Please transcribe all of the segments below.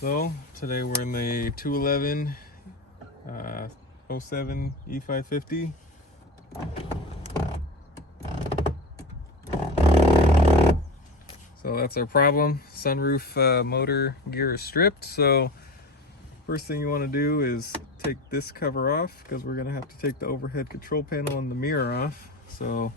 So today we're in the 211 07 E550. So that's our problem. Sunroof motor gear is stripped. So first thing you want to do is take this cover off, because we're going to have to take the overhead control panel and the mirror off. So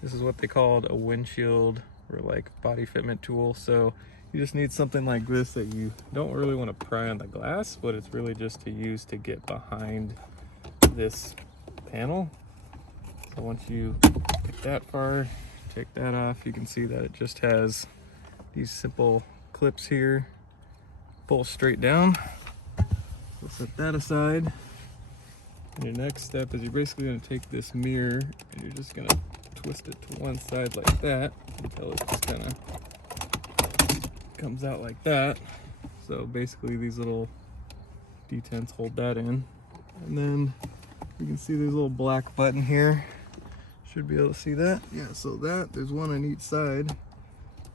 this is what they called a windshield or like body fitment tool. So you just need something like this that you don't really want to pry on the glass, but it's really just to use to get behind this panel. So once you get that far, take that off, you can see that it just has these simple clips here, pull straight down. We'll set that aside. And your next step is you're basically going to take this mirror and you're just going to twist it to one side like that until it just kind of comes out like that. So basically these little detents hold that in. And then you can see there's a little black button here. Should be able to see that. Yeah, so there's one on each side.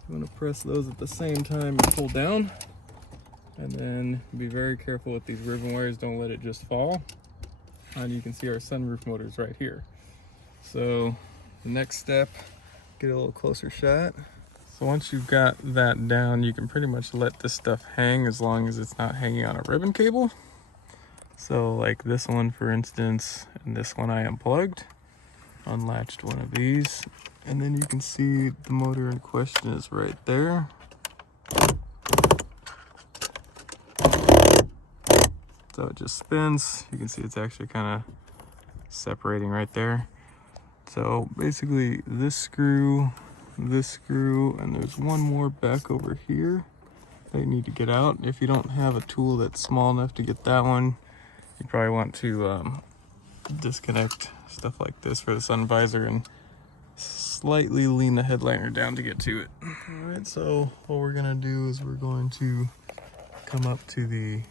You want to press those at the same time and pull down. And then be very careful with these ribbon wires, don't let it just fall. And you can see our sunroof motors right here. So the next step, get a little closer shot. So once you've got that down, you can pretty much let this stuff hang as long as it's not hanging on a ribbon cable. So like this one, for instance, and this one I unplugged, unlatched one of these, and then you can see the motor in question is right there. So it just spins. You can see it's actually kind of separating right there. So basically this screw, and there's one more back over here that you need to get out. If you don't have a tool that's small enough to get that one, you probably want to disconnect stuff like this for the sun visor and slightly lean the headliner down to get to it. All right, so what we're gonna do is we're going to come up to the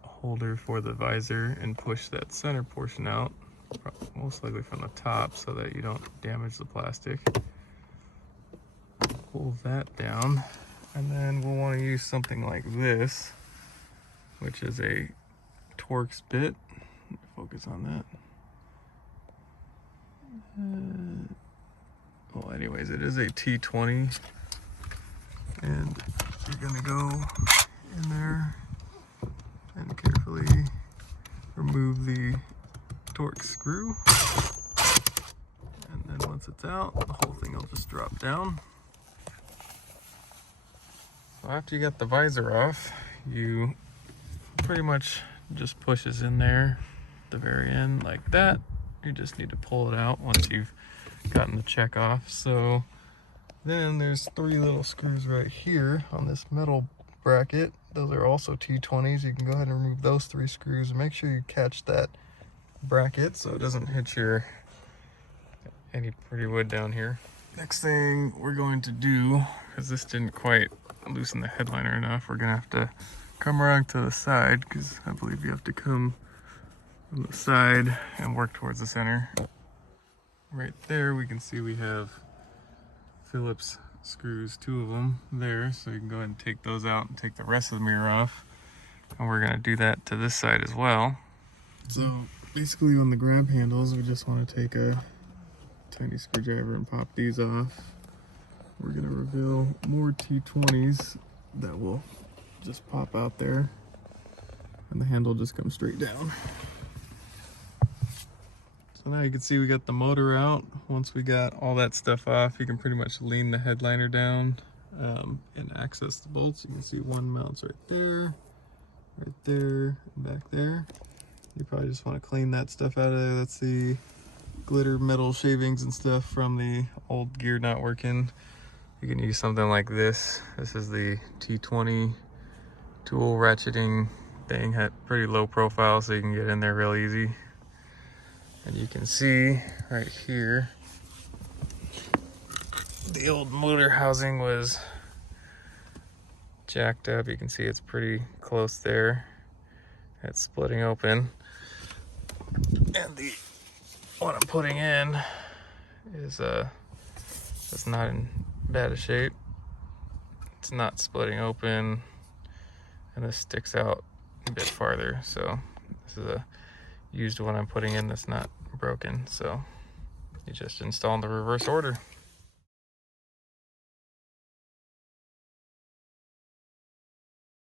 holder for the visor and push that center portion out, most likely from the top, so that you don't damage the plastic. Pull that down, and then we'll want to use something like this, which is a Torx bit. Focus on that. Well, anyways, it is a T20, and you're gonna go in there and carefully remove the Torx screw, and then once it's out, the whole thing will just drop down. So after you got the visor off, you pretty much just pushes in there at the very end like that. You just need to pull it out once you've gotten the check off. So then there's three little screws right here on this metal bracket. Those are also T20s. You can go ahead and remove those three screws and make sure you catch that bracket so it doesn't hit any pretty wood down here. Next thing we're going to do, because this didn't quite loosen the headliner enough, we're gonna have to come around to the side, because I believe you have to come on the side and work towards the center. Right there we can see we have Phillips screws, two of them there, so you can go ahead and take those out and take the rest of the mirror off. And we're going to do that to this side as well. So basically on the grab handles, we just want to take a tiny screwdriver and pop these off. We're going to reveal more T20s that will just pop out there, and the handle just comes straight down. So now you can see we got the motor out. Once we got all that stuff off, you can pretty much lean the headliner down and access the bolts. You can see one mounts right there, and back there. You probably just want to clean that stuff out of there. That's the glitter metal shavings and stuff from the old gear not working. You can use something like this. This is the T20 tool ratcheting thing, had pretty low profile, so you can get in there real easy. And you can see right here, the old motor housing was jacked up. You can see it's pretty close there. It's splitting open. And the what I'm putting in is it's not in bad a shape. It's not splitting open. and this sticks out a bit farther. So this is a used one I'm putting in that's not broken. So you just install in the reverse order.